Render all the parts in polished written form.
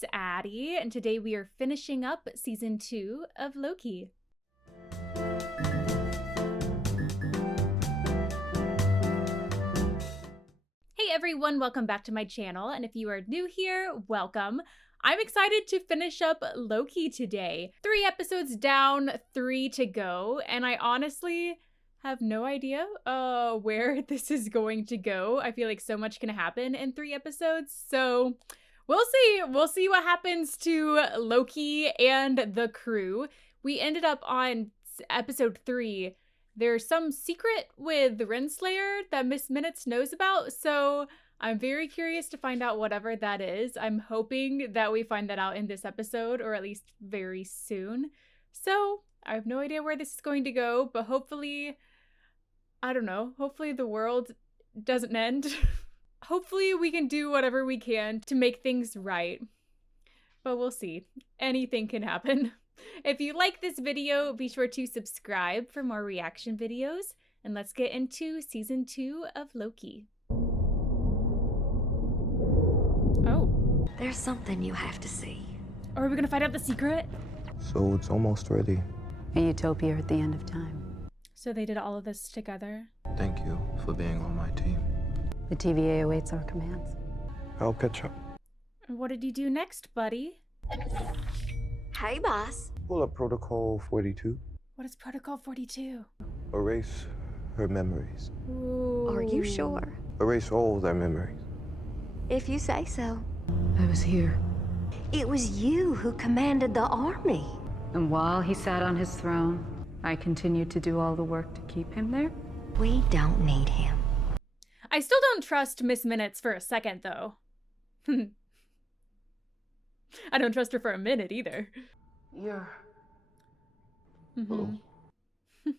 it's Addie, and today we are finishing up season 2 of Loki. Hey everyone, welcome back to my channel, and if you are new here, welcome. I'm excited to finish up Loki today. 3 episodes down, 3 to go, and I honestly have no idea where this is going to go. I feel like so much can happen in 3 episodes, so we'll see. We'll see what happens to Loki and the crew. We ended up on episode 3. There's some secret with the Renslayer that Miss Minutes knows about, so I'm very curious to find out whatever that is. I'm hoping that we find that out in this episode, or at least very soon. So I have no idea where this is going to go, but hopefully, I don't know, hopefully the world doesn't end. Hopefully we can do whatever we can to make things right, but we'll see. Anything can happen. If you like this video, be sure to subscribe for more reaction videos, and let's get into season 2 of Loki. Oh. There's something you have to see. Are we gonna find out the secret? So it's almost ready. A utopia at the end of time. So they did all of this together? Thank you for being on my team. The TVA awaits our commands. I'll catch up. And what did you do next, buddy? Hey, boss. Pull up Protocol 42. What is Protocol 42? Erase her memories. Ooh. Are you sure? Erase all their memories. If you say so. I was here. It was you who commanded the army. And while he sat on his throne, I continued to do all the work to keep him there. We don't need him. I still don't trust Miss Minutes for a second, though. I don't trust her for a minute, either. Yeah. Mm-hmm.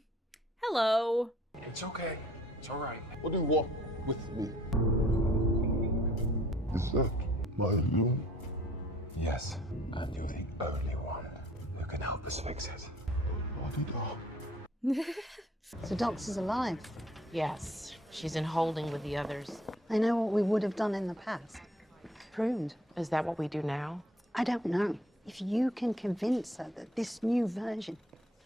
Hello. It's okay. It's all right. Will you walk with me? Is that my room? Yes, and you're the only one who can help us fix it. The doctor's alive. Yes, she's in holding with the others. I know what we would have done in the past. Pruned. Is that what we do now? I don't know. If you can convince her that this new version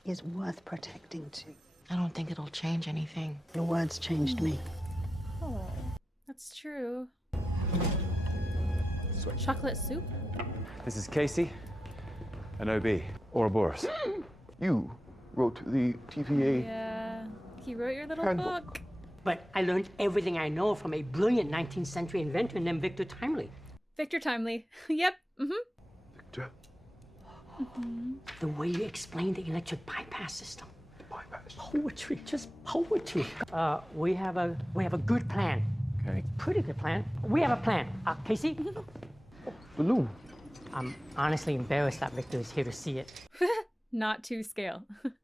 is worth protecting too. I don't think it'll change anything. Your words changed me. Oh, that's true. Chocolate soup? This is Casey, an OB, Ouroboros. You wrote the TVA. Yeah, he wrote your little Handbook. book. But I learned everything I know from a brilliant 19th century inventor named Victor Timely. Victor Timely. Yep. Mm-hmm. Victor. Mm-hmm. The way you explained the electric bypass system. Poetry, just poetry. We have a good plan. Okay. Pretty good plan. We have a plan. Casey? Balloon. I'm honestly embarrassed that Victor is here to see it. Not to scale.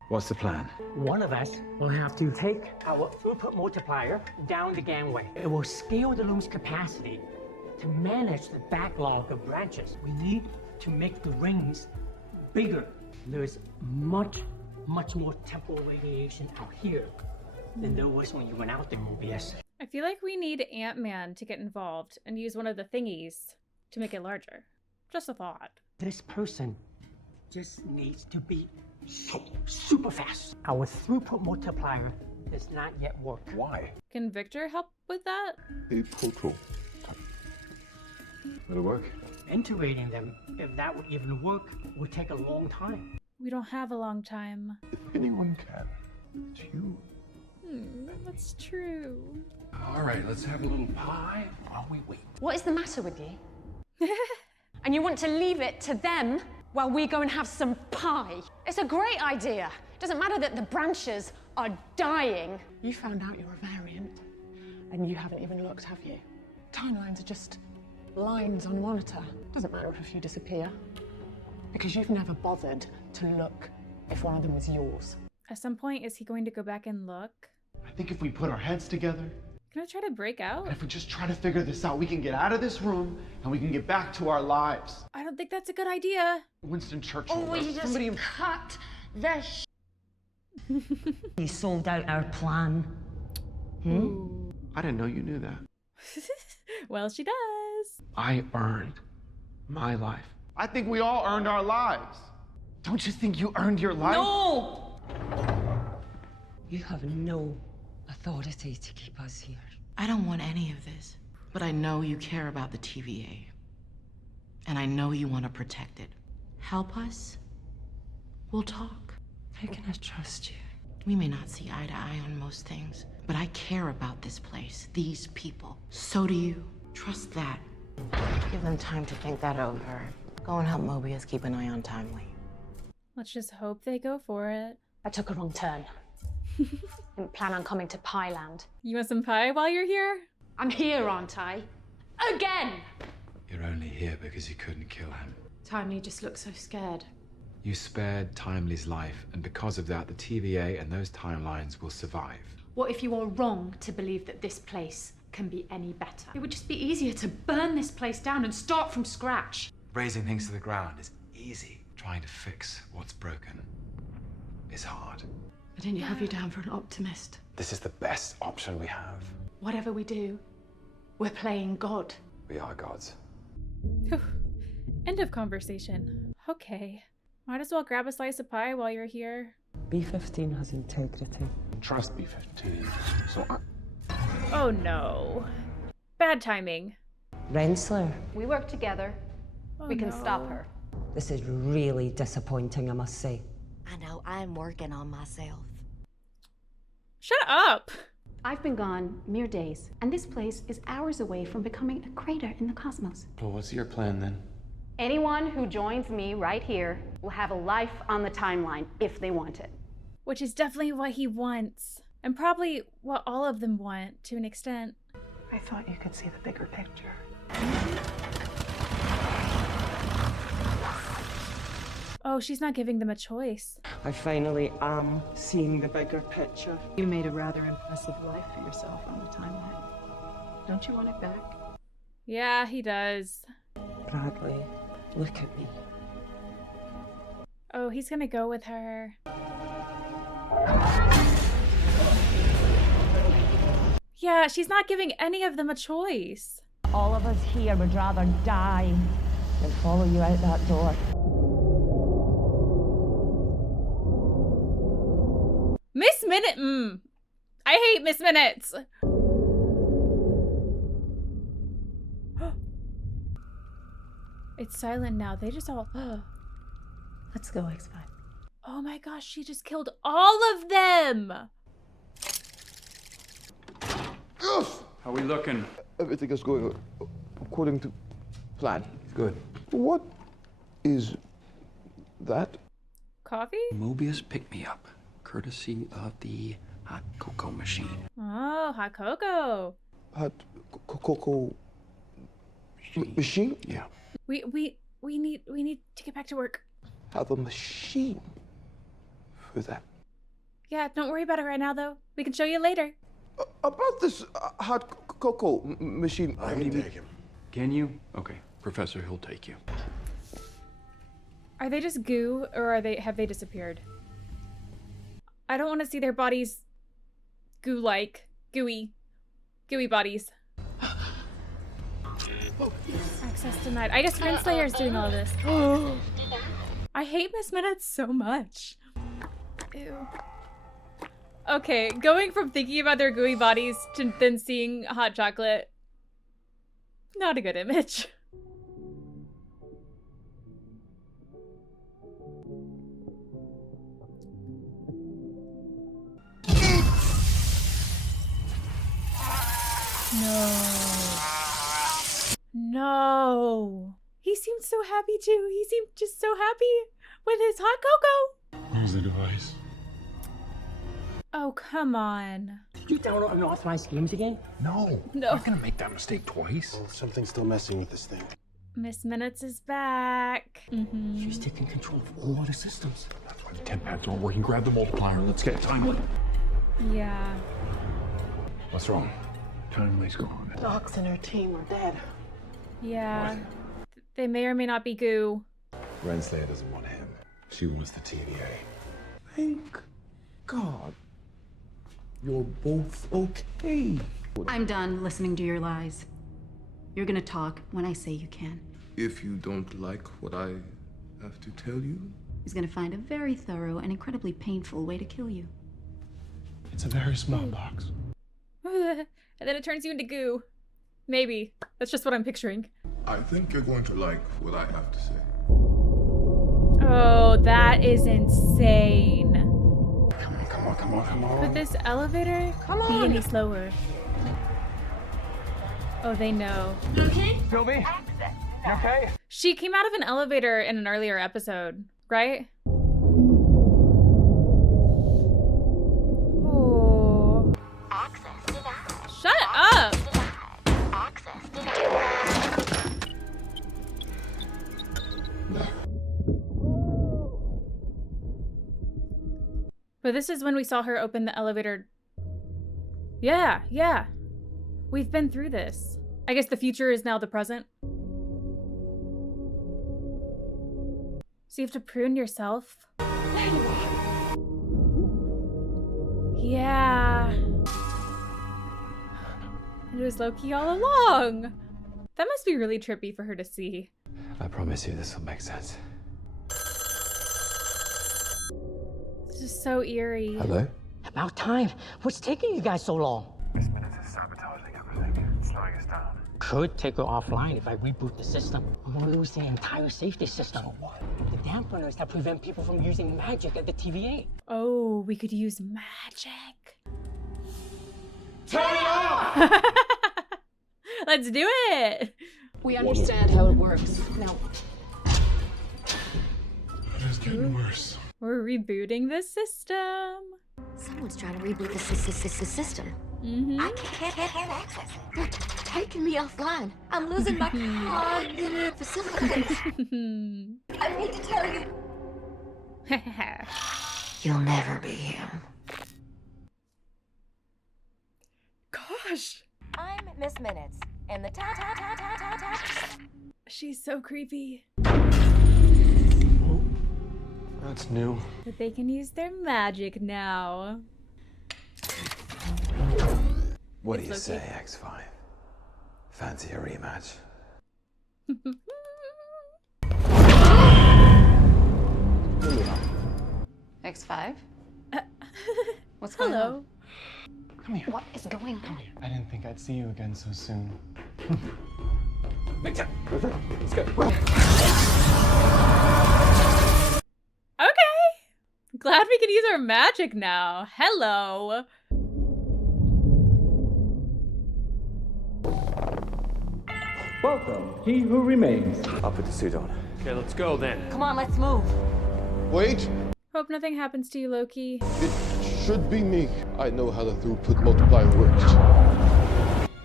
What's the plan? One of us will have to take our throughput multiplier down the gangway. It will scale the loom's capacity to manage the backlog of branches. We need to make the rings bigger. There's much more temporal radiation out here than there was when you went out there, OBS. I feel like we need Ant-Man to get involved and use one of the thingies to make it larger. Just a thought. This person just needs to be super fast. Our throughput multiplier does not yet work. Why? Can Victor help with that? A prototype. It'll work. Integrating them, if that would even work, would take a long time. We don't have a long time. If anyone can, it's you. That's true. All right, let's have a little pie while we wait. What is the matter with you? And you want to leave it to them while we go and have some pie? It's a great idea. Doesn't matter that the branches are dying. You found out you're a variant, and you haven't even looked, have you? Timelines are just lines on monitor. Doesn't matter if you disappear, because you've never bothered to look if one of them was yours. At some point, is he going to go back and look? I think if we put our heads together, Can I try to break out? and if we just try to figure this out, we can get out of this room and we can get back to our lives. I don't think that's a good idea. Winston Churchill. Oh, you just cut the You sold out our plan. I didn't know you knew that. Well, she does. I earned my life I think we all earned our lives. Don't you think you earned your life? No! You have no authority to keep us here. I don't want any of this, but I know you care about the TVA. And I know you want to protect it. Help us? We'll talk. How can I trust you? We may not see eye to eye on most things, but I care about this place, these people. So do you. Trust that. Give them time to think that over. Go and help Mobius keep an eye on Timely. Let's just hope they go for it. I took a wrong turn. Didn't plan on coming to Pieland. You want some pie while you're here? I'm here, aren't I? Again! You're only here because you couldn't kill him. Timely just looks so scared. You spared Timely's life, and because of that, the TVA and those timelines will survive. What if you are wrong to believe that this place can be any better? It would just be easier to burn this place down and start from scratch. Razing things to the ground is easy. Trying to fix what's broken is hard. But didn't you have you down for an optimist? This is the best option we have. Whatever we do, we're playing God. We are gods. End of conversation. Okay. Might as well grab a slice of pie while you're here. B-15 has integrity. Trust B-15. So Oh no. Bad timing. Rensselaer, We work together. Oh, We can no. stop her. this is really disappointing, I must say. I know, I'm working on myself. Shut up! I've been gone mere days, and this place is hours away from becoming a crater in the cosmos. Well, what's your plan then? Anyone who joins me right here will have a life on the timeline if they want it. Which is definitely what he wants. And probably what all of them want, to an extent. I thought you could see the bigger picture. Oh, she's not giving them a choice. I finally am seeing the bigger picture. You made a rather impressive life for yourself on the timeline. Don't you want it back? Yeah, he does. Bradley, look at me. Oh, he's gonna go with her. Yeah, she's not giving any of them a choice. All of us here would rather die than follow you out that door. Miss Minute, I hate Miss Minutes. It's silent now. They just all, Let's go, X5. oh my gosh, she just killed all of them. How are we looking? Everything is going according to plan. Good. What is that? Coffee? Mobius picked me up, courtesy of the hot cocoa machine. Oh, hot cocoa. Hot cocoa machine? Yeah. We need to get back to work. Have a machine for that. Yeah, don't worry about it right now though. We can show you later. About this hot cocoa machine. I can take him. Can you? Okay, Professor, he'll take you. Are they just goo or have they disappeared? I don't want to see their bodies goo-like, gooey bodies. Access denied. I guess Renslayer is doing all of this. I hate Miss Minutes so much. Ew. Okay, going from thinking about their gooey bodies to then seeing hot chocolate. Not a good image. No. He seemed so happy too. He seemed just so happy with his hot cocoa. Where's the device? Oh, come on. You download unauthorized games again? No. No. I'm not gonna make that mistake twice. Well, something's still messing with this thing. Miss Minutes is back. She's taking control of all the systems. That's why the temp pads aren't working. Grab the multiplier and let's get Timely. Yeah. What's wrong? Timely's gone. Docs and her team are dead. Yeah. They may or may not be goo. Renslayer doesn't want him. She wants the TVA. Thank God. You're both okay. I'm done listening to your lies. You're gonna talk when I say you can. If you don't like what I have to tell you, He's gonna find a very thorough and incredibly painful way to kill you. It's a very small box. And then it turns you into goo. Maybe. That's just what I'm picturing. I think you're going to like what I have to say. Oh, that is insane. Come on. Could this elevator be any slower? Oh, they know. Feel me? You okay? She came out of an elevator in an earlier episode, right? Oh. Shut up! But this is when we saw her open the elevator. Yeah. We've been through this. I guess the future is now the present. So you have to prune yourself. Yeah. It was Loki all along. That must be really trippy for her to see. I promise you this will make sense. This is so eerie. Hello? About time. What's taking you guys so long? Miss Minutes is sabotaging everything, slowing us down. Could take her offline if I reboot the system. I'm gonna lose the entire safety system. The dampeners that prevent people from using magic at the TVA. Oh, we could use magic. Turn it off! Let's do it! We understand how it works. Now, It's getting worse. We're rebooting the system. Someone's trying to reboot the system. I can't access it. They're taking me offline. I'm losing my cognitive facilities. I need to tell you. You'll never be him. Gosh. I'm Miss Minutes, and the She's so creepy. That's new. But they can use their magic now. What do you say, X5? Fancy a rematch? X5? What's going Hello. on? Come here. What is going on? I didn't think I'd see you again so soon. Let's go. Okay. Glad we can use our magic now. Hello. Welcome, he who remains. I'll put the suit on. Okay, let's go then. Come on, let's move. Wait. Hope nothing happens to you, Loki. It should be me. I know how the throughput multiplier works.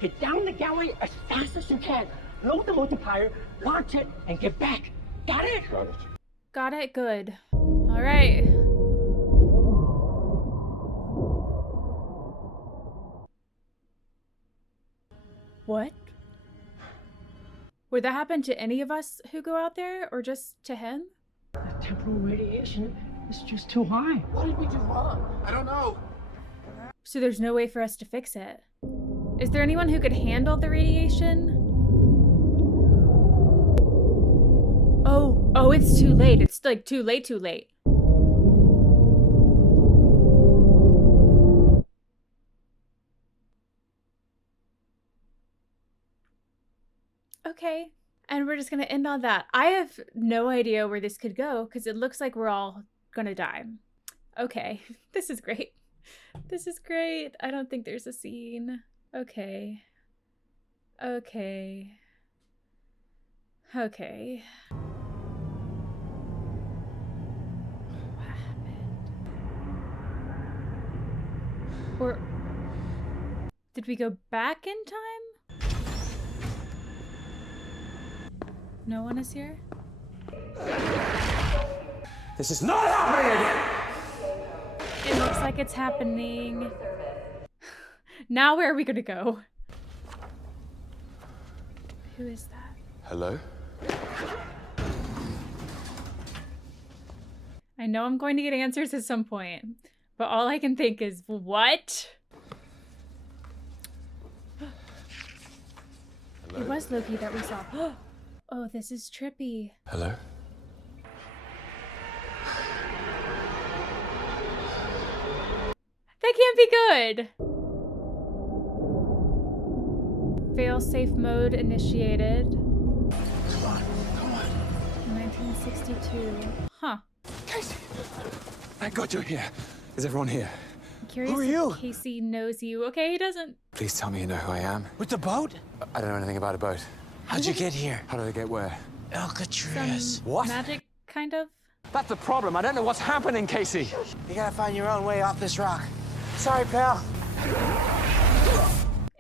Get down the galley as fast as you can. Load the multiplier, launch it, and get back. Got it? Got it. Got it? Good. All right. What? Would that happen to any of us who go out there, or just to him? The temporal radiation is just too high. What did we do wrong? I don't know. So there's no way for us to fix it. Is there anyone who could handle the radiation? Oh, it's too late. It's like too late. Okay. And we're just gonna end on that. I have no idea where this could go because it looks like we're all gonna die. Okay, this is great. This is great. I don't think there's a scene. Okay. What happened? Or did we go back in time? No one is here? This is not happening again! It looks like it's happening. Now where are we gonna go? Who is that? Hello? I know I'm going to get answers at some point, but all I can think is, what? Hello? It was Loki that we saw. Oh, this is trippy. Hello? That can't be good. Fail-safe mode initiated. Come on. 1962. Huh. Casey! Thank God you're here. Is everyone here? I'm curious Who are you? if Casey knows you. Okay, he doesn't. Please tell me you know who I am. With the boat? I don't know anything about a boat. How'd you get here? How did I get where? Alcatraz. What? Magic, kind of. That's the problem. I don't know what's happening, Casey. You gotta find your own way off this rock. Sorry, pal.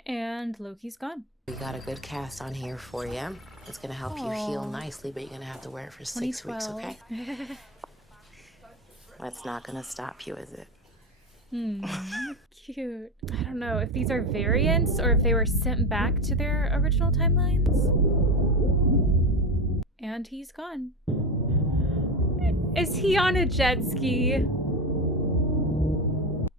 And Loki's gone. We got a good cast on here for you. It's gonna help you heal nicely, but you're gonna have to wear it for 6 weeks, okay? That's not gonna stop you, is it? Cute. I don't know if these are variants or if they were sent back to their original timelines. And he's gone. Is he on a jet ski?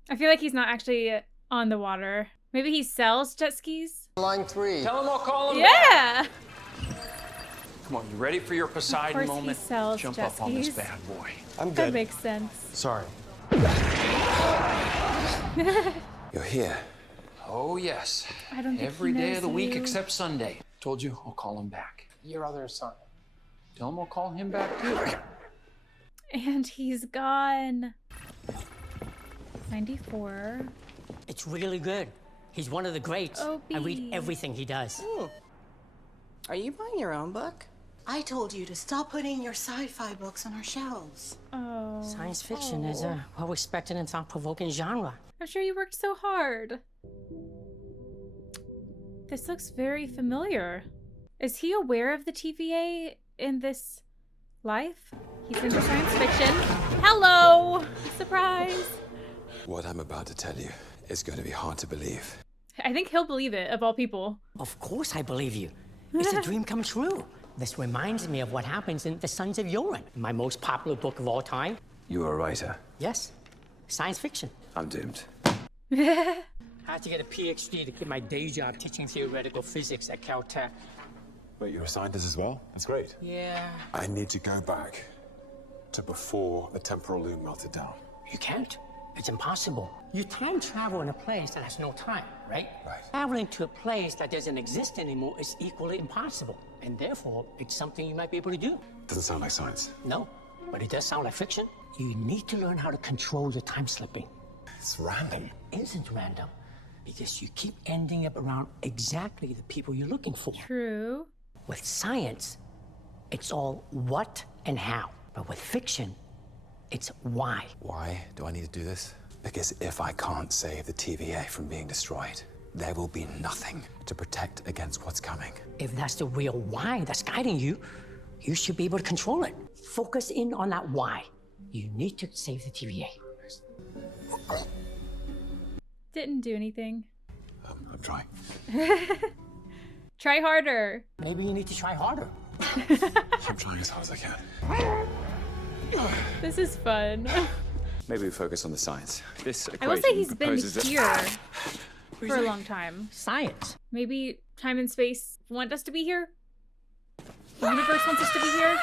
I feel like he's not actually on the water. Maybe he sells jet skis? Line 3. Tell him I'll call him Yeah! back. Come on, you ready for your Poseidon moment? He sells Jump jet up on this skis. bad boy. I'm good. That makes sense. Sorry. You're here. Oh, yes. I don't think Every he day knows of the week you. except Sunday. Told you, I'll call him back. Your other son. Tell him I'll call him back too. And he's gone. 94. It's really good. He's one of the greats. I read everything he does. Are you buying your own book? I told you to stop putting your sci-fi books on our shelves. Oh. Science fiction is a well-respected and thought-provoking genre. I'm sure you worked so hard. This looks very familiar. Is he aware of the TVA in this life? He's into science fiction. Hello! Surprise! What I'm about to tell you is going to be hard to believe. I think he'll believe it, of all people. Of course I believe you. It's a dream come true. This reminds me of what happens in The Sons of Yoren, my most popular book of all time. You were a writer. Yes, science fiction. I'm doomed. I had to get a PhD to get my day job teaching theoretical physics at Caltech. Wait, you're a scientist as well? That's great. Yeah. I need to go back to before the temporal loom melted down. You can't. It's impossible. You time travel in a place that has no time, right? Traveling to a place that doesn't exist anymore is equally impossible. And therefore, it's something you might be able to do. Doesn't sound like science. No, but it does sound like fiction. You need to learn how to control the time slipping. It's random. It isn't random, because you keep ending up around exactly the people you're looking for. True. With science, it's all what and how. But with fiction, it's why. Why do I need to do this? Because if I can't save the TVA from being destroyed, there will be nothing to protect against what's coming. If that's the real why that's guiding you, you should be able to control it. Focus in on that why. You need to save the TVA. Didn't do anything. I'm trying. Try harder. Maybe you need to try harder. I'm trying as hard as I can. This is fun. Maybe we focus on the science. This I will say he's been proposes here for a long time. Science. Maybe time and space want us to be here? The universe wants us to be here?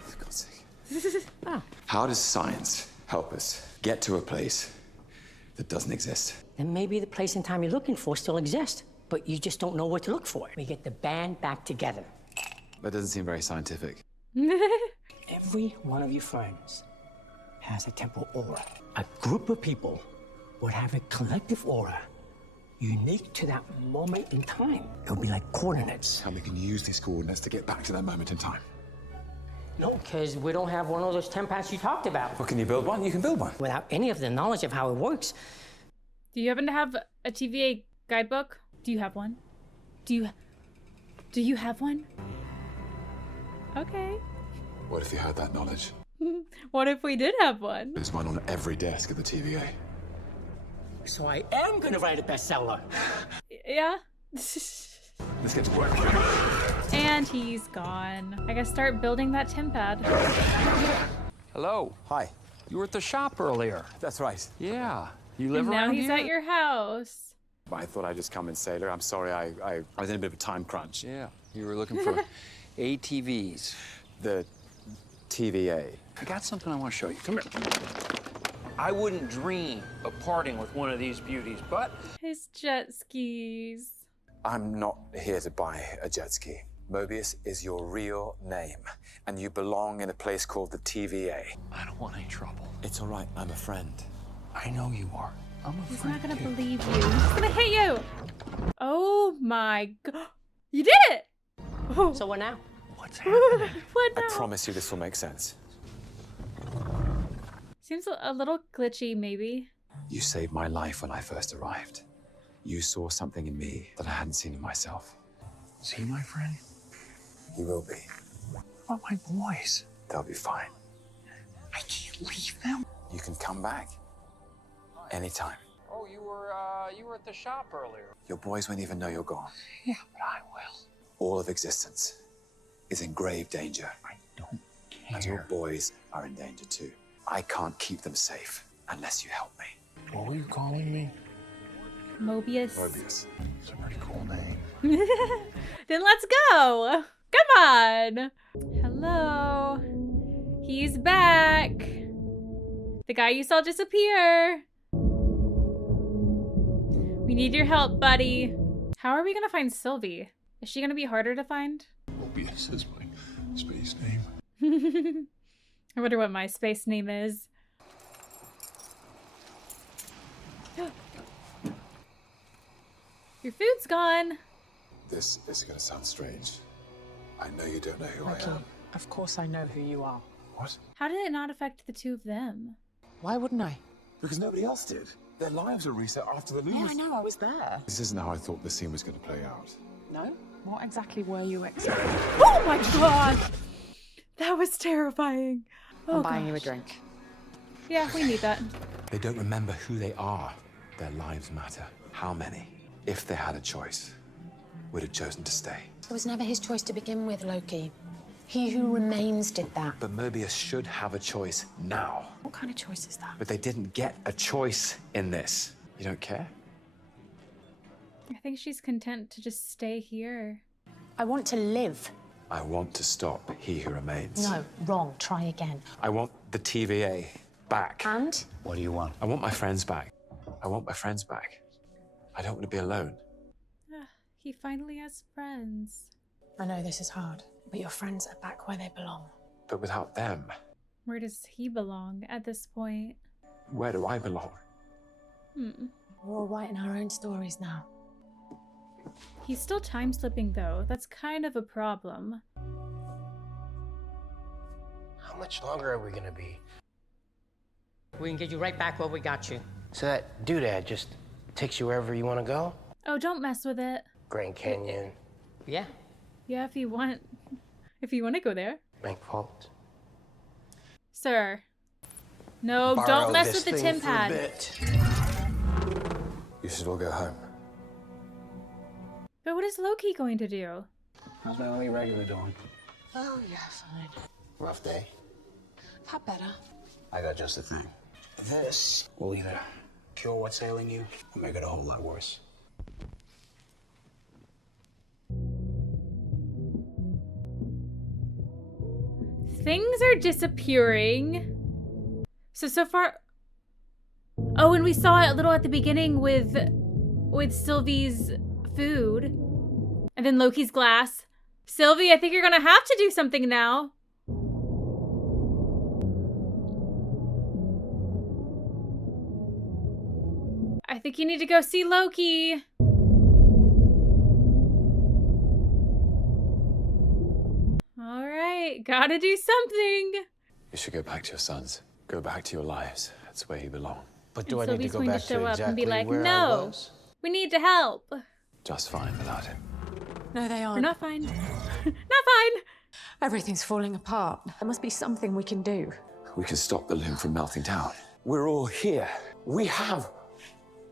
For God's sake. How does science help us get to a place that doesn't exist? Then maybe the place and time you're looking for still exists, but you just don't know where to look for it. We get the band back together. That doesn't seem very scientific. Every one of your friends has a temporal aura. A group of people would have a collective aura unique to that moment in time. It would be like coordinates. And we can use these coordinates to get back to that moment in time. No, because we don't have one of those tempaths you talked about. Well, can you build one? You can build one. Without any of the knowledge of how it works. Do you happen to have a TVA guidebook? Do you have one? Do you have one? Okay. What if you had that knowledge? What if we did have one? There's one on every desk at the TVA. So I am gonna write a bestseller. Yeah. Let's get to work. And he's gone. I gotta start building that TemPad. Hello. Hi. You were at the shop earlier. That's right. Yeah. You live And now around he's here? at your house. I thought I'd just come and sailor. I'm sorry, I was in a bit of a time crunch. Yeah. You were looking for ATVs. The TVA. I got something I want to show you. Come here. I wouldn't dream of parting with one of these beauties, but His jet skis. I'm not here to buy a jet ski. Mobius is your real name, and you belong in a place called the TVA. I don't want any trouble. It's all right, I'm a friend. I know you are. I'm a He's friend not gonna too. believe you. He's gonna hit you. Oh my god. You did it! Oh. So what now? What's happening? What I now? promise you this will make sense. Seems a little glitchy, maybe. You saved my life when I first arrived. You saw something in me that I hadn't seen in myself. See, my friend? You will be. What about my boys? They'll be fine. I can't leave them. You can come back. Anytime. oh, you were at the shop earlier. Your boys won't even know you're gone. Yeah, but I will. All of existence is in grave danger. I don't care. And your boys are in danger too. I can't keep them safe unless you help me. What were you calling me? Mobius. Mobius. It's a pretty cool name. Then let's go. Come on. Hello. He's back. The guy you saw disappear. We need your help, buddy. How are we gonna find Sylvie? Is she gonna be harder to find? Mobius is my space name. I wonder what my space name is. Your food's gone. This is gonna sound strange. I know you don't know who Loki, I am. of course I know who you are. What? How did it not affect the two of them? Why wouldn't I? Because nobody else did. Their lives were reset after the Yeah, news. I know, I was there. This isn't how I thought the scene was gonna play out. No? What exactly were you expecting? Oh my god! That was terrifying. Oh, I'm buying you a gosh. drink. Yeah, we need that. They don't remember who they are. Their lives matter. How many, if they had a choice, would have chosen to stay? It was never his choice to begin with, Loki. He who remains did that. But Mobius should have a choice now. What kind of choice is that? But they didn't get a choice in this. You don't care? I think she's content to just stay here. I want to live. I want to stop He Who Remains. No, wrong. Try again. I want the TVA back. And? What do you want? I want my friends back. I want my friends back. I don't want to be alone. He finally has friends. I know this is hard, but your friends are back where they belong. But without them, Where does he belong at this point? where do I belong? We're all writing our own stories now. He's still time slipping though. That's kind of a problem. How much longer are we gonna be? We can get you right back where we got you. So that doodad just takes you wherever you want to go? Oh, don't mess with it. Grand Canyon. Yeah. Yeah, if you want. If you want to go there. Bank vault. Sir. No, Borrow don't mess this with the thing Tim for a pad. bit. You should all go home. But what is Loki going to do? How's my only regular doing? Oh, yeah, fine. Rough day. I've had better. I got just the thing. This will either cure what's ailing you or make it a whole lot worse. Things are disappearing. So far. Oh, and we saw it a little at the beginning with Sylvie's food. And then Loki's glass. Sylvie, I think you're gonna have to do something now. I think you need to go see Loki. All right, gotta do something. You should go back to your sons. Go back to your lives. That's where you belong. But And do I need to Sylvie's go going back to show to up and be exactly like, where I no, was? we need to help. Just fine without him. No, they We're aren't. not fine. Not fine. Everything's falling apart. There must be something we can do. We can stop the loom from melting down. We're all here. We have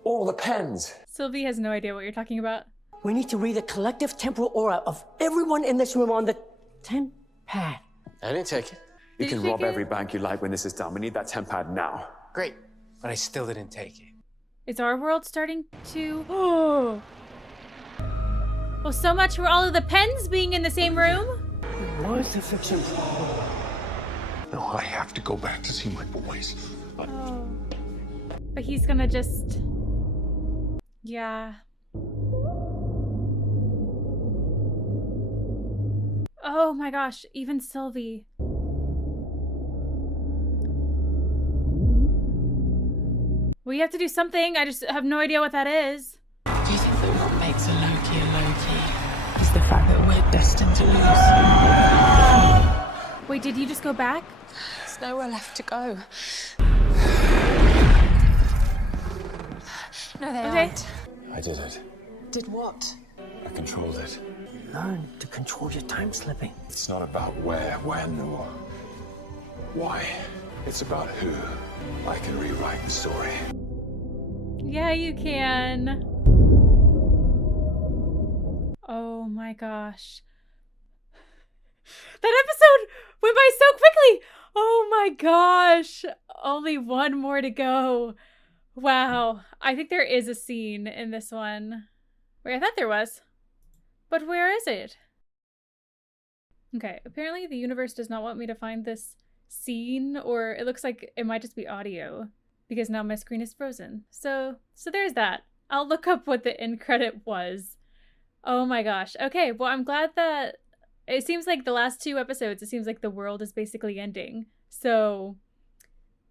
all the pens. Sylvie has no idea what you're talking about. We need to read the collective temporal aura of everyone in this room on the 10 pad. I didn't take it. You Did can you rob take it? every bank you like when this is done. We need that 10 pad now. Great, but I still didn't take it. Is our world starting to... Oh. Well, so much for all of the pens being in the same room. Why is the fiction? No, I have to go back to see my boys. Oh. But he's gonna just... Yeah. Oh my gosh, even Sylvie. We have to do something. I just have no idea what that is. Do you think that what makes a Loki is the fact that we're destined to lose? Wait, did you just go back? There's nowhere left to go. No, they aren't. I did it. Did what? I controlled it. Learn to control your time slipping. It's not about where, when, or why. It's about who. I can rewrite the story. Yeah, you can. Oh my gosh. That episode went by so quickly. Oh my gosh. Only one more to go. Wow. I think there is a scene in this one. Wait, I thought there was. But where is it? Okay, apparently the universe does not want me to find this scene, or it looks like it might just be audio because now my screen is frozen. So there's that. I'll look up what the end credit was. Oh my gosh. Okay, well, I'm glad that it seems like the last 2 episodes, it seems like the world is basically ending. So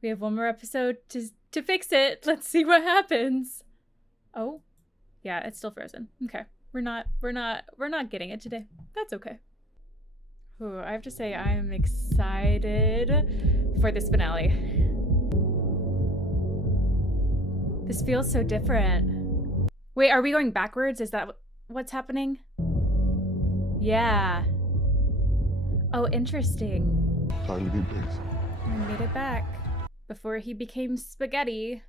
we have one more episode to fix it. Let's see what happens. Oh, yeah, it's still frozen. Okay. We're not getting it today. That's okay. Ooh, I have to say I'm excited for this finale. This feels so different. Wait, are we going backwards? Is that what's happening? Yeah. Oh, interesting. Sorry you did this. I made it back before he became spaghetti.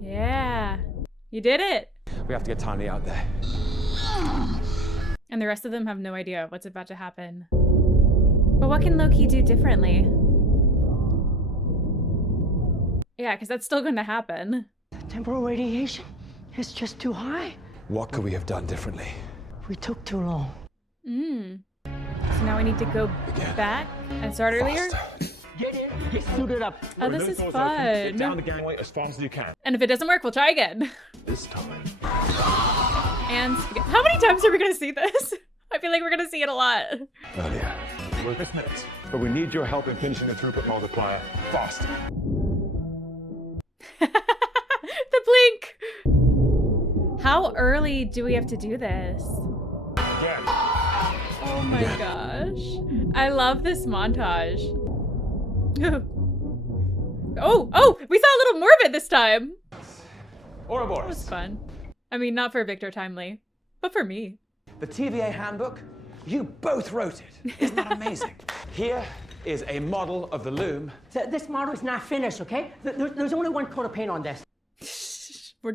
Yeah. You did it. We have to get Tiny out there. And the rest of them have no idea what's about to happen. But what can Loki do differently? Yeah, because that's still going to happen. The temporal radiation is just too high. What could we have done differently? We took too long. So now we need to go back and start earlier? Get in, get suited up. Oh, this is fun. Get down the gangway as fast as you can. And if it doesn't work, we'll try again. This time. And how many times are we going to see this? I feel like we're going to see it a lot. Earlier. We're this minute, but we need your help in finishing the throughput multiplier fast. The blink. How early do we have to do this? Again. Oh my gosh. I love this montage. Oh, we saw a little more of it this time. Ouroboros. That was fun. I mean, not for Victor Timely, but for me. The TVA handbook, you both wrote it. Isn't that amazing? Here is a model of the loom. This model is not finished, okay? There's only one coat of paint on this.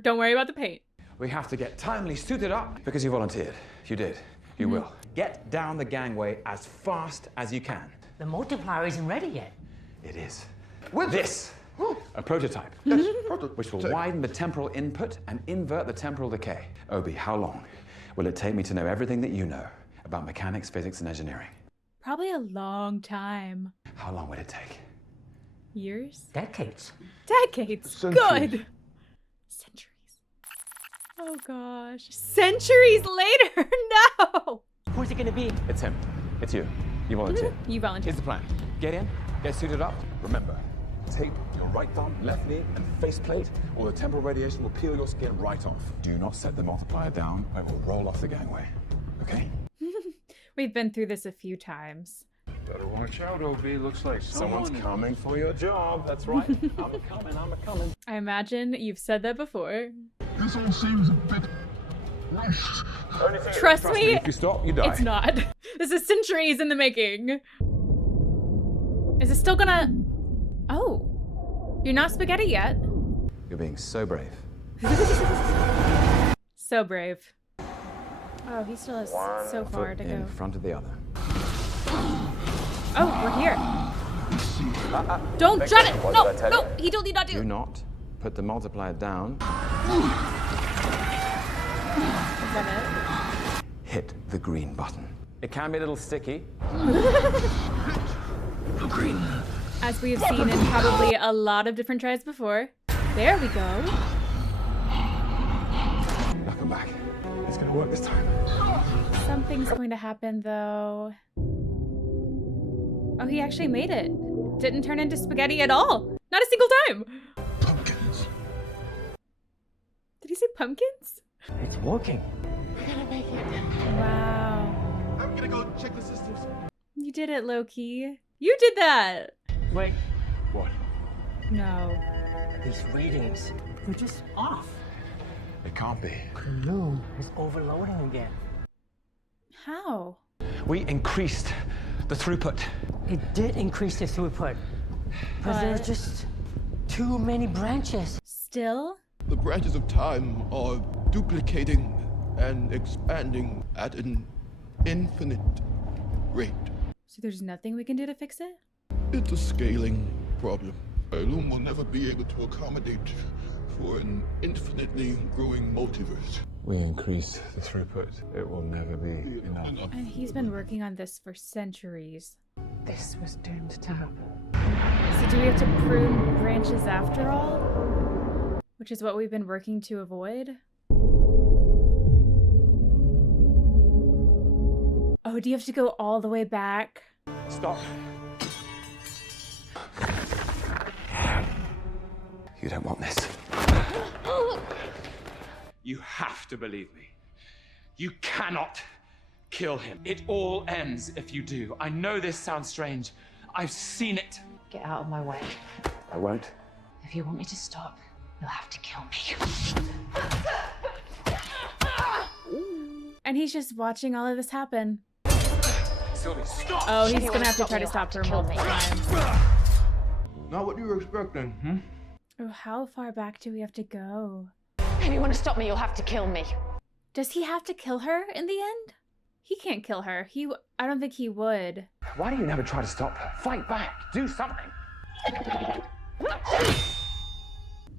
Don't worry about the paint. We have to get Timely suited up. Because you volunteered. You did. You will. Get down the gangway as fast as you can. The multiplier isn't ready yet. It is. With this, a prototype, which will widen the temporal input and invert the temporal decay. Obi, how long will it take me to know everything that you know about mechanics, physics, and engineering? Probably a long time. How long would it take? Years? Decades. Decades. Centuries. Good. Centuries. Oh gosh. Centuries later. No. Who's it gonna be? It's him. It's you. You volunteered. You volunteered. Here's the plan. Get in, get suited up. Remember, tape your right thumb, left knee, and faceplate, or the temporal radiation will peel your skin right off. Do not set the multiplier down, or it will roll off the gangway. Okay? We've been through this a few times. Better watch out, OB. Looks like someone's coming for your job. That's right. I'm a-coming. I imagine you've said that before. This all seems a bit rushed. Trust me, If you stop, you die. it's not. This is centuries in the making. Is it still gonna... Oh. You're not spaghetti yet. You're being so brave. So brave. Oh, he still has so far to in go. front of the other. Oh, we're here. Don't shut it! No, no, he told you not to. Do not put the multiplier down. Is that it? Hit the green button. It can be a little sticky. As we have seen in probably a lot of different tries before. There we go. Knock him back. It's gonna work this time. Something's going to happen though. Oh, he actually made it. Didn't turn into spaghetti at all. Not a single time. Pumpkins. Did he say pumpkins? It's working. We're gonna make it. Wow. I'm gonna go check the systems. You did it, Loki. You did that. Wait, What? No. these readings, they're just off. It can't be. The loom is overloading again. How? We increased the throughput. It did increase the throughput, but there are just too many branches. Still? The branches of time are duplicating and expanding at an infinite rate. So there's nothing we can do to fix it? It's a scaling problem. A loom will never be able to accommodate for an infinitely growing multiverse. We increase the throughput. It will never be enough. And he's been working on this for centuries. This was doomed to happen. So do we have to prune branches after all? Which is what we've been working to avoid? Oh, do you have to go all the way back? Stop. You don't want this. You have to believe me. You cannot kill him. It all ends if you do. I know this sounds strange. I've seen it. Get out of my way. I won't. If you want me to stop, you'll have to kill me. And he's just watching all of this happen. Sylvie, stop! Oh, he's gonna have to try to stop her multiple times. Not what you were expecting, Oh, how far back do we have to go? If you want to stop me, you'll have to kill me. Does he have to kill her in the end? He can't kill her. I don't think he would. Why do you never try to stop her? Fight back. Do something.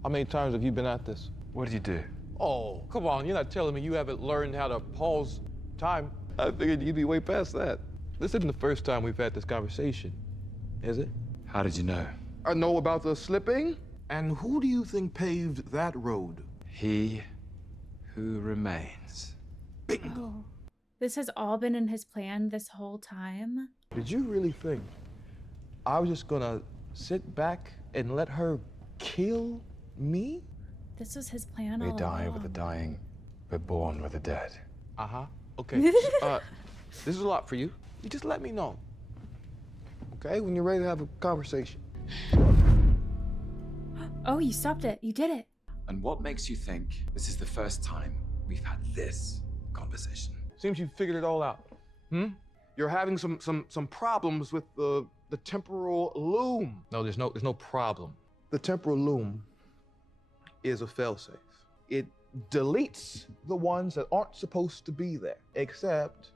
How many times have you been at this? What did you do? Oh, come on. You're not telling me you haven't learned how to pause time. I figured you'd be way past that. This isn't the first time we've had this conversation, is it? How did you know? I know about the slipping. And who do you think paved that road? He who remains. Oh. This has all been in his plan this whole time? Did you really think I was just gonna sit back and let her kill me? This was his plan We all die along. with the dying. We're born with the dead. Uh-huh. Okay. This is a lot for you. You just let me know. Okay? When you're ready to have a conversation. Oh, you stopped it. You did it. And what makes you think this is the first time we've had this conversation? Seems you figured it all out. You're having some problems with the temporal loom. No, there's no problem. The temporal loom is a failsafe. It deletes the ones that aren't supposed to be there, except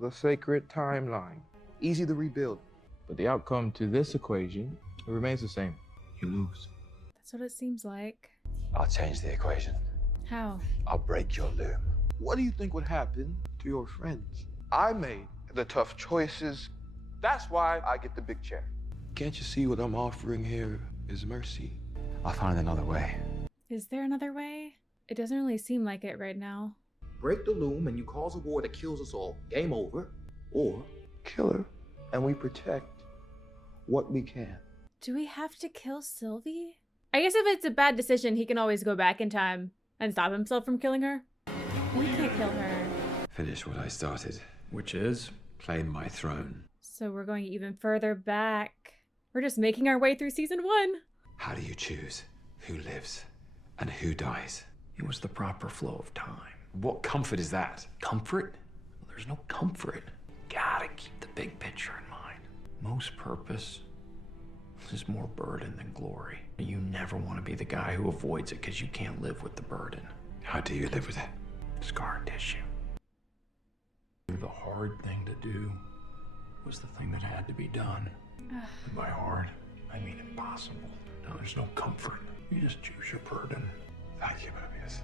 the sacred timeline. Easy to rebuild. But the outcome to this equation remains the same. You lose. That's what it seems like. I'll change the equation. How? I'll break your loom. What do you think would happen to your friends? I made the tough choices. That's why I get the big chair. Can't you see what I'm offering here is mercy? I'll find another way. Is there another way? It doesn't really seem like it right now. Break the loom and you cause a war that kills us all. Game over. Or kill her and we protect what we can. Do we have to kill Sylvie? I guess if it's a bad decision, he can always go back in time and stop himself from killing her. We can't kill her. Finish what I started, which is claim my throne. So we're going even further back. We're just making our way through season 1. How do you choose who lives and who dies? It was the proper flow of time. What comfort is that? Comfort? Well, there's no comfort. Gotta keep the big picture in mind. Most purpose is more burden than glory. You never want to be the guy who avoids it because you can't live with the burden. How do you live with it? Scar tissue. The hard thing to do was the thing that had to be done. And by hard, I mean impossible. Now there's no comfort. You just choose your burden. Thank you, Mobius.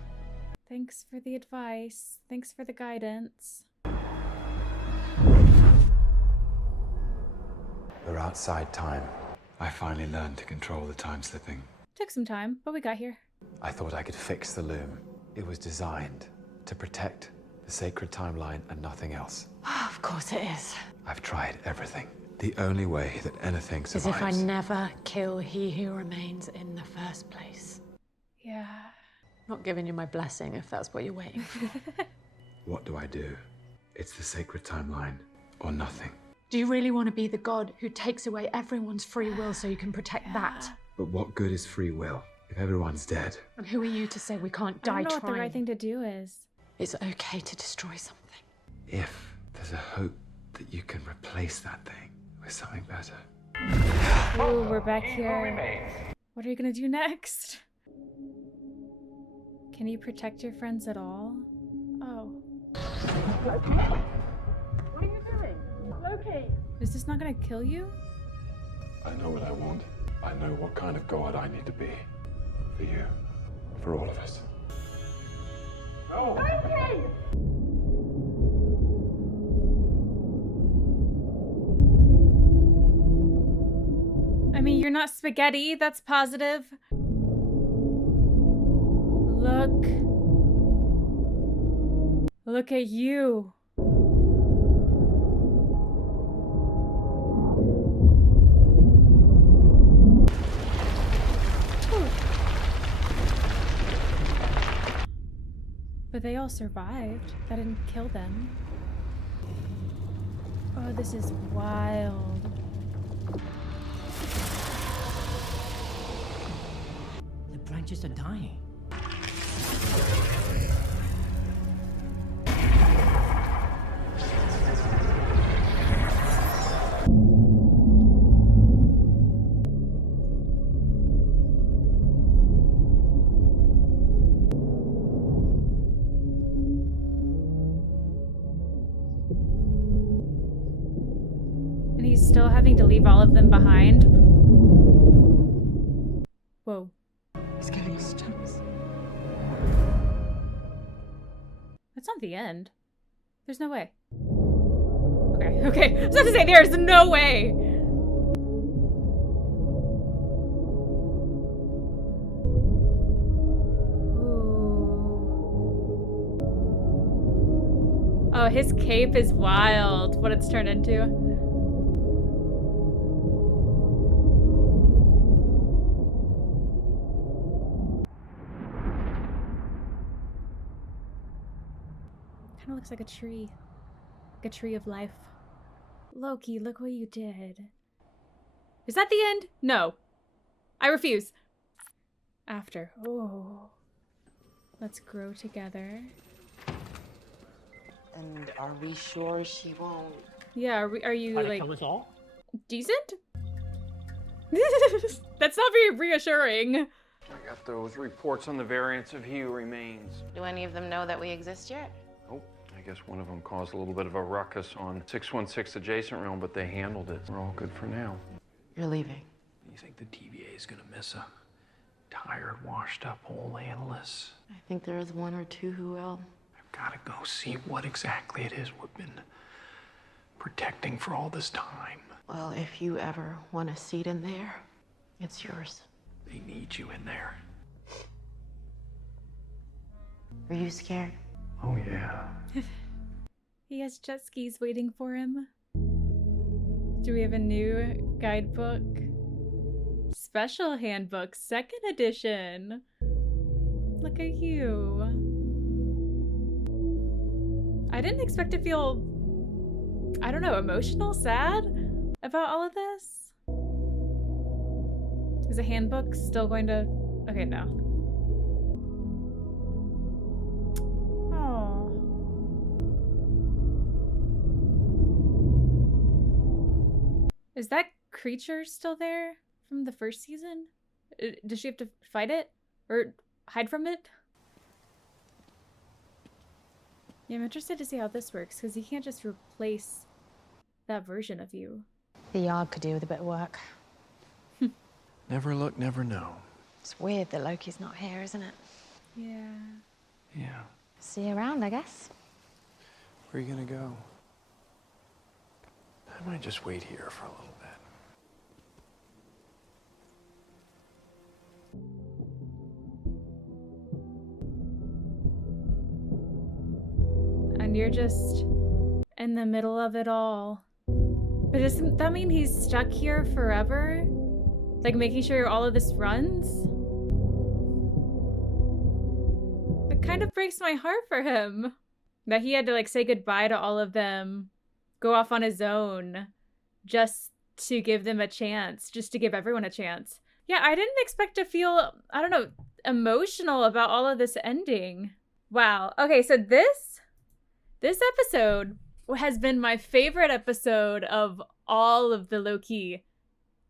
Thanks for the advice. Thanks for the guidance. outside time. I finally learned to control the time slipping. Took some time, but we got here. I thought I could fix the loom. It was designed to protect the sacred timeline and nothing else. Of course it is. I've tried everything. The only way that anything As survives... if I never kill he who remains in the first place. Yeah. Not giving you my blessing if that's what you're waiting for. What do I do? It's the sacred timeline or nothing. Do you really want to be the god who takes away everyone's free will so you can protect that? But what good is free will if everyone's dead? And who are you to say we can't die I don't know trying? what the right thing to do is. It's okay to destroy something. If there's a hope that you can replace that thing with something better. Ooh, we're back here. What are you gonna do next? Can you protect your friends at all? Oh. Loki? What are you doing? Loki! Is this not gonna kill you? I know what I want. I know what kind of god I need to be. For you. For all of us. No! Loki! I mean, you're not spaghetti, that's positive. Look at you. But they all survived. That didn't kill them. Oh, this is wild. The branches are dying. And he's still having to leave all of them behind. Whoa. He's giving us a chance. That's not the end. There's no way. Okay. I was about to say, there's no way. Ooh. Oh, his cape is wild, what it's turned into. Looks like a tree. Like a tree of life. Loki, look what you did. Is that the end? No. I refuse. After. Oh. Let's grow together. And are we sure she won't? Yeah, are you like kill us all? Decent? That's not very reassuring. I got those reports on the variants of He Who Remains. Do any of them know that we exist yet? Oh, I guess one of them caused a little bit of a ruckus on 616 adjacent realm, but they handled it. We're all good for now. You're leaving. You think the TVA is gonna miss a tired, washed up old analyst? I think there is one or two who will. I've gotta go see what exactly it is we've been protecting for all this time. Well, if you ever want a seat in there, it's yours. They need you in there. Are you scared? Oh, yeah. He has jet skis waiting for him. Do we have a new guidebook? Special handbook, 2nd edition. Look at you. I didn't expect to feel, I don't know, emotional, sad about all of this. Is the handbook still going to... Okay, no. Oh. Is that creature still there from the first season? Does she have to fight it? Or hide from it? Yeah, I'm interested to see how this works, because you can't just replace that version of you. The yard could do with a bit of work. Never look, never know. It's weird that Loki's not here, isn't it? Yeah. Yeah. See you around, I guess. Where are you gonna go? I might just wait here for a little bit. they're just in the middle of it all. But doesn't that mean he's stuck here forever? Like making sure all of this runs? It kind of breaks my heart for him. That he had to like say goodbye to all of them, go off on his own, just to give them a chance, just to give everyone a chance. Yeah, I didn't expect to feel, I don't know, emotional about all of this ending. Wow. Okay, so this episode has been my favorite episode of all of the Loki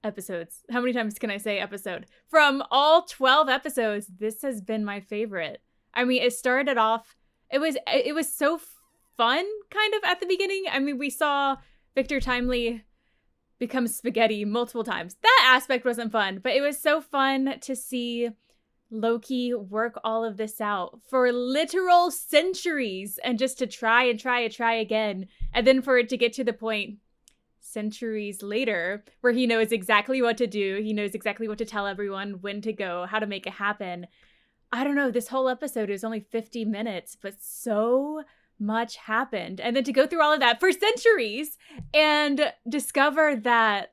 episodes. How many times can I say episode? From all 12 episodes, this has been my favorite. I mean, it started off, it was so fun kind of at the beginning. I mean, we saw Victor Timely become spaghetti multiple times. That aspect wasn't fun, but it was so fun to see Loki work all of this out for literal centuries and just to try again. And then for it to get to the point centuries later where he knows exactly what to do. He knows exactly what to tell everyone, when to go, how to make it happen. I don't know, this whole episode is only 50 minutes, but so much happened. And then to go through all of that for centuries and discover that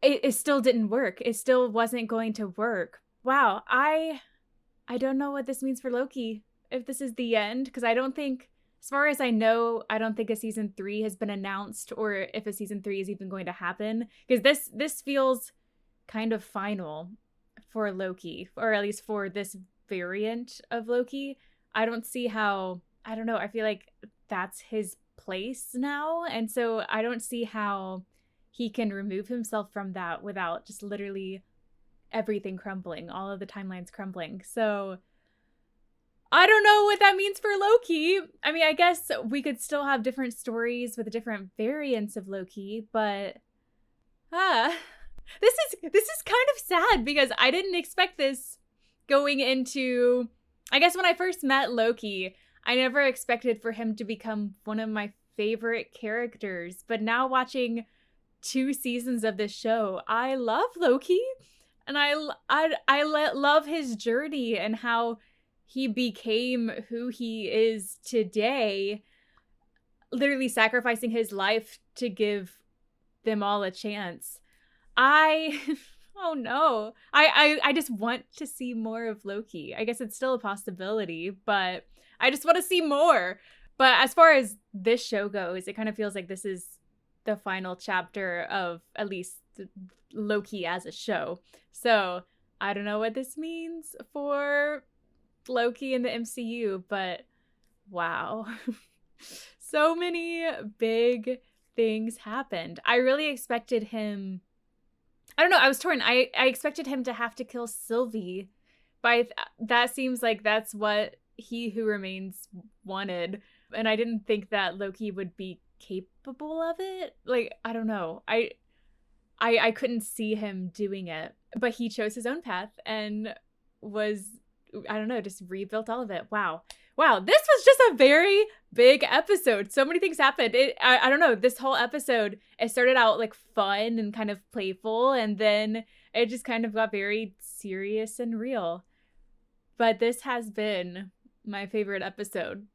it still didn't work. It still wasn't going to work. Wow, I don't know what this means for Loki, if this is the end, because I don't think, as far as I know, I don't think a season 3 has been announced, or if a season 3 is even going to happen, because this feels kind of final for Loki, or at least for this variant of Loki. I don't see how, I don't know, I feel like that's his place now, and so I don't see how he can remove himself from that without just literally everything crumbling, all of the timelines crumbling. So I don't know what that means for Loki. I mean, I guess we could still have different stories with different variants of Loki, but this is kind of sad because I didn't expect this going into, I guess when I first met Loki, I never expected for him to become one of my favorite characters, but now watching 2 seasons of this show, I love Loki, and I love his journey and how he became who he is today, literally sacrificing his life to give them all a chance. Oh no. I just want to see more of Loki. I guess it's still a possibility, but I just want to see more. But as far as this show goes, it kind of feels like this is the final chapter of at least Loki as a show. So I don't know what this means for Loki in the MCU, but wow. So many big things happened. I really expected him, I don't know, I was torn. I expected him to have to kill Sylvie, but that seems like that's what He Who Remains wanted, and I didn't think that Loki would be capable of it. Like, I don't know. I couldn't see him doing it, but he chose his own path and was, I don't know, just rebuilt all of it. Wow. This was just a very big episode. So many things happened. I don't know, this whole episode, it started out like fun and kind of playful, and then it just kind of got very serious and real. But this has been my favorite episode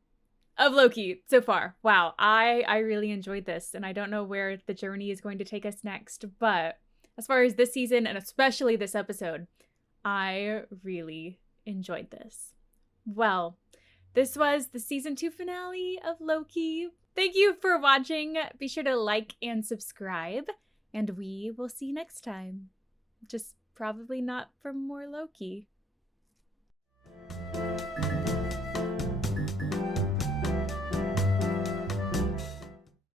of Loki so far. Wow, I really enjoyed this, and I don't know where the journey is going to take us next, but as far as this season, and especially this episode, I really enjoyed this. Well, this was the season 2 finale of Loki. Thank you for watching. Be sure to like and subscribe, and we will see you next time. Just probably not for more Loki.